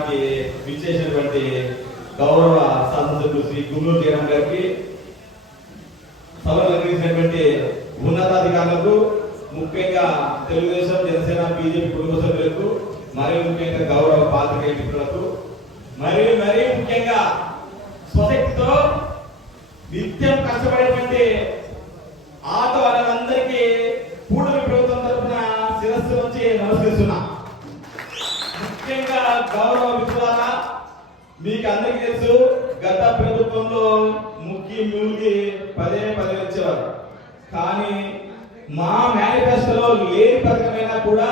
కార్యక్రమానికి విచ్చేసినటువంటి గౌరవ శాసనసభ్యులు శ్రీ గుమ్మూరు జగన్ గారికి సభలు నిర్వహించినటువంటి ఉన్నతాధికారులకు ముఖ్యంగా తెలుగుదేశం జనసేన బీజేపీ కుటుంబ సభ్యులకు మరియు ముఖ్యంగా గౌరవ పాత్రికేయ మిత్రులకు మరియు మరీ ముఖ్యంగా స్వశక్తితో నిత్యం కష్టపడేటువంటి ఆటో వాళ్ళందరికీ కూటమి ప్రభుత్వం తరఫున శిరస్సు నుంచి నమస్కరిస్తున్నా. గౌరవ మిత్రులారా మీకు అందరికీ తెలుసు గత ప్రభుత్వంలో ముఖ్య మూలిగి పదే పదే వచ్చేవారు. కానీ మా మేనిఫెస్టోలో లేని పథకమైనా కూడా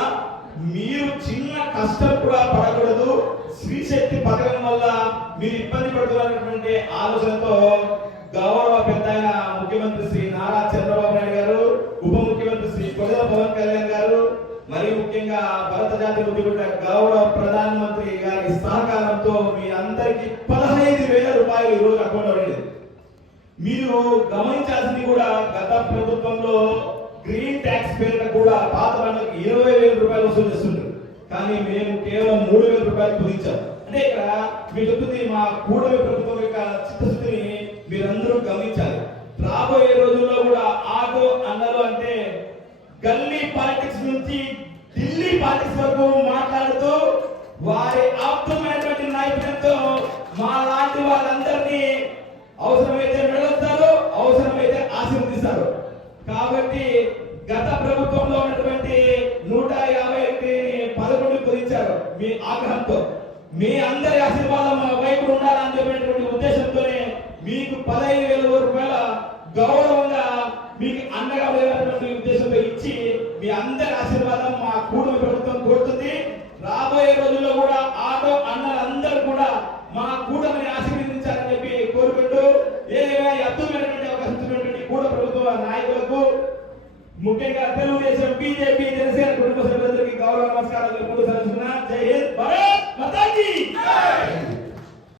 మీరు చిన్న కష్టం కూడా పడకూడదు. శ్రీశక్తి పథకం వల్ల మీరు ఇబ్బంది పడుతున్నటువంటి ఆలోచనతో గౌరవ పెద్ద ముఖ్యమంత్రి శ్రీ నారా చంద్రబాబు నాయుడు గారు ఉప ముఖ్యమంత్రి శ్రీ కొడల పవన్ కళ్యాణ్ మరి ముఖ్యంగా భరత జాతి ఉద్యోగుల గౌరవ ప్రధానమంత్రి గారి సహకారంతో మీ అందరికి పదహైదు వేల రూపాయలు ఈ రోజు అకౌంట్ ఉండేది మీరు గమనించాల్సింది కూడా గత ప్రభుత్వంలో గ్రీన్ ట్యాక్స్ పేరిట కూడా పాత వాళ్ళకి ఇరవై వేల రూపాయలు వసూలు చేస్తుంటారు కానీ మేము కేవలం మూడు వేల రూపాయలు కుదించాం. అంటే ఇక్కడ మీరు చెప్తుంది మా కూడలి ప్రభుత్వం యొక్క చిత్తశుద్ధిని మీరందరూ గమనించాలి. వరకు మాట్లాడుతూ వారి ఆప్తమైనటువంటి నైపుణ్యంతో మా లాంటి వాళ్ళందరినీ అవసరమైతే మెడలుస్తారు అవసరమైతే ఆశీర్వదిస్తారు. కాబట్టి గత ప్రభుత్వంలో ఉన్నటువంటి నూట యాభై ఒకటిని పదకొండు కుదించారు మీ ఆగ్రహంతో. మీ అందరి ఆశీర్వాదం మా వైపు ఉండాలని చెప్పినటువంటి ఉద్దేశంతోనే మీకు పదహైదు వేల రూపాయల గౌరవంగా మీకు అండగా లేనటువంటి ఉద్దేశంతో ఇచ్చి మీ అందరి ఆశీర్వాదం మా కూటమి ప్రభుత్వం కోరుతుంది. రాబోయే రోజుల్లో కూడా ఆటో అన్నలందరూ కూడా మా కూటమిని ఆశీర్వదించాలని చెప్పి కోరుకుంటూ ఏదైనా ఈ అద్భుతమైనటువంటి అవకాశం ఇచ్చినటువంటి కూట ప్రభుత్వ నాయకులకు ముఖ్యంగా తెలుగుదేశం బీజేపీ జనసేన కుటుంబ సభ్యులందరికీ గౌరవ నమస్కారాలు జై హింద్ తెలుపుకుంటూ